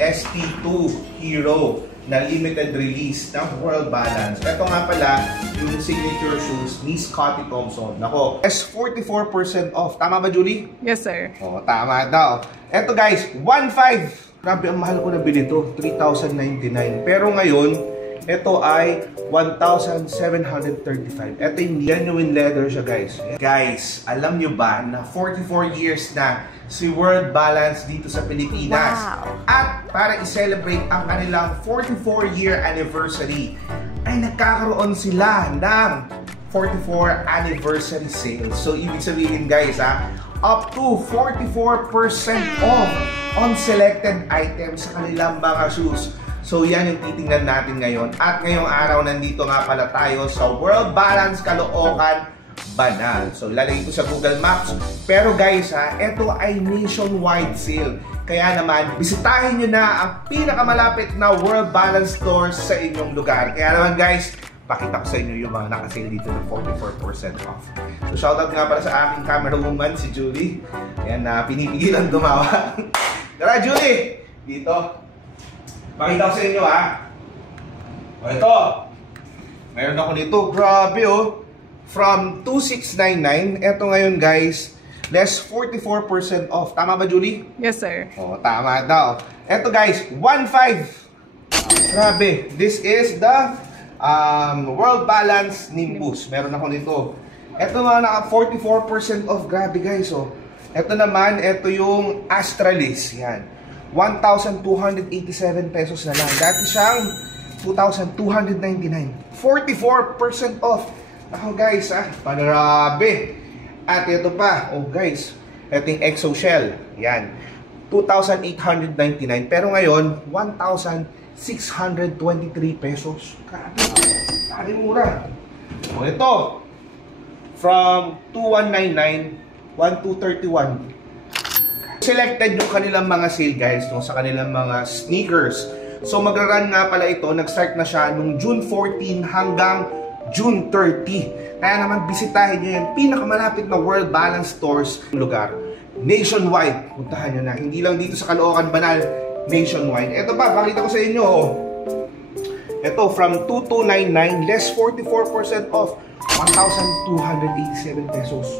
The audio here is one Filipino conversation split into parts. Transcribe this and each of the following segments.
ST2 Hero na limited release ng World Balance. Ito nga pala yung signature shoes ni Scottie Thompson. Nako, S44% off. Tama ba, Julie? Yes, sir. Oh, tama daw. Ito guys, 1.5. Grabe, ang mahal ko na bili ito. 3,099. Pero ngayon, ito ay 1,735. Ito yung genuine leather siya, guys. Guys, alam nyo ba na 44 years na si World Balance dito sa Pilipinas? Wow. At para i-celebrate ang kanilang 44-year anniversary, ay nagkakaroon sila ng 44 anniversary sale. So, ibig sabihin, guys, up to 44% off on selected items sa kanilang mga shoes. So yan yung titingnan natin ngayon. At ngayong araw, nandito nga pala tayo sa World Balance Caloocan, Banal. So ilalagay ko sa Google Maps. Pero guys, ito ay nationwide sale. Kaya naman, bisitahin nyo na ang pinakamalapit na World Balance stores sa inyong lugar. Kaya naman guys, pakita ko sa inyo yung mga nakasale dito ng 44% off. So shoutout nga pala sa aking camera woman, si Julie. Ayan, pinipigilan tumawa. Tara Julie! Dito. Pakita ko sa inyo O ito. Mayroon ako nito. Grabe From 2,699. Ito ngayon guys, less 44% off. Tama ba Julie? Yes, sir. Oh, tama daw. Ito guys, 1.5. Grabe. This is the World Balance Nimbus. Meron ako nito. Ito nga naka 44% off. Grabe guys Ito naman, ito yung Astralis. Yan. 1,287 pesos na lang. Dati siyang 2,299. 44% off. Ako guys, Grabe. At ito pa. Oh guys, ito yung Exoshell. Yan. 2,899. Pero ngayon, 1,623 pesos. Grabe. Grabe mura. O ito. From 2,199, 1,231. Selected yung kanilang mga sale guys sa kanilang mga sneakers. So magra-run nga pala ito, nag-start na siya nung June 14 hanggang June 30. Kaya naman bisitahin nyo yung pinakamalapit na World Balance stores lugar. Nationwide, puntahan nyo na. Hindi lang dito sa Caloocan, Banal, nationwide. Ito pa, pakita ko sa inyo Ito, from 2,299, less 44% off, 1,287 pesos.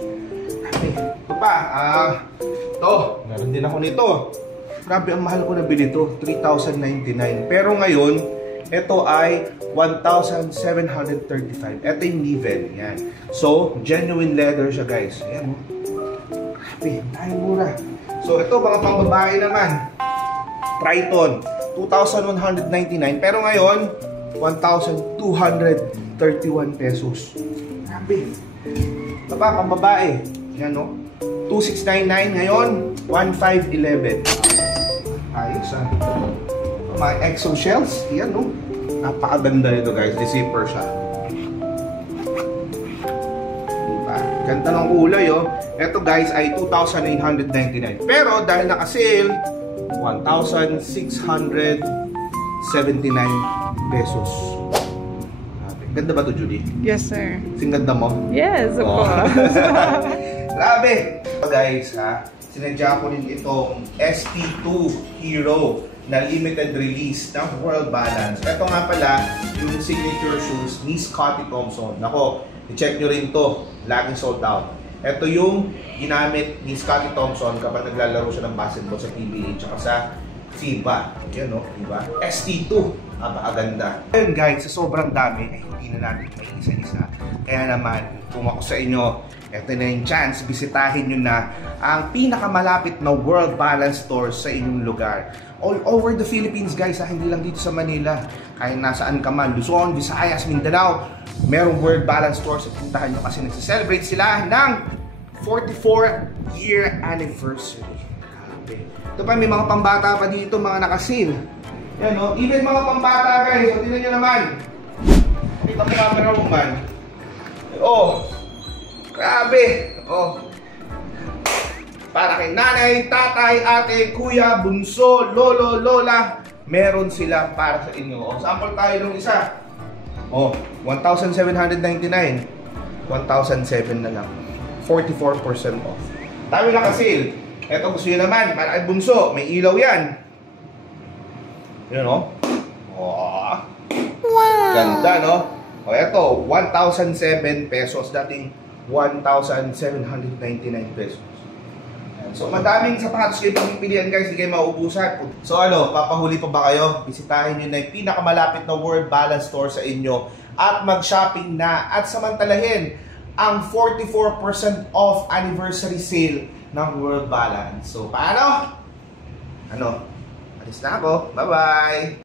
Ito pa, ito, meron din ako nito. Grabe, ang mahal ko na bili ito, 3,099. Pero ngayon, ito ay 1,735. Ito yung level, yan. So, genuine leather siya guys. Ayan Grabe, tayo mura. So, ito, mga pangbabae naman. Triton, 2,199. Pero ngayon, 1,231 pesos. Grabe. Ito pa, pangbabae. Yan 2,699 ngayon, 1,511. Ayos Mga Exoshells, yan napakaganda nito guys, the zipper siya. Diba? Ganda ng kulay Ito guys ay 2,899. Pero dahil naka-sale, 1,679 pesos. Ganda ba to Judy? Yes, sir. Ganda mo? Yes, of course. Grabe! Guys, sinadya ko rin itong ST2 Hero na limited release ng World Balance. Ito nga pala yung signature shoes ni Scottie Thompson. Nako, i-check nyo rin to. Laging sold out. Ito yung ginamit ni Scottie Thompson kapag naglalaro siya ng basketball sa PBA tsaka sa FIBA. Yan diba? ST2. Napakaganda. Ayun guys, sa sobrang dami, hindi na natin may isa-isa. Kaya naman, kung ako sa inyo, ito na yung chance, bisitahin nyo na ang pinakamalapit na World Balance stores sa inyong lugar. All over the Philippines guys, hindi lang dito sa Manila. Kahit nasaan ka man, Luzon, Visayas, Mindanao, merong World Balance stores at puntahan nyo kasi nagsiselebrate sila ng 44-year anniversary. Ito pa, may mga pambata pa dito, mga nakasil. Yan even mga pambata guys, tingnan nyo naman. Kita mo camera mo man. Grabe. Para kay nanay, tatay, ate, kuya, bunso, lolo, lola, meron sila para sa inyo. Sample tayo ng isa. 1,799. 1,007 na lang. 44% off. Tayo na ka-sale. Ito gusto nyo naman, para kay bunso, may ilaw yan. Yun, no? Oh. Wow! Ganda, no? O, eto, 1,007 pesos. Dating 1,799 pesos. So, madaming sapatos kayo pagpipilian, guys. Hindi kayo mauubusan. So, ano, papahuli pa ba kayo? Bisitahin nyo na yung pinakamalapit na World Balance Store sa inyo at mag-shopping na at samantalahin ang 44% off anniversary sale ng World Balance. So, paano? Ano? Alis na ako. Bye-bye!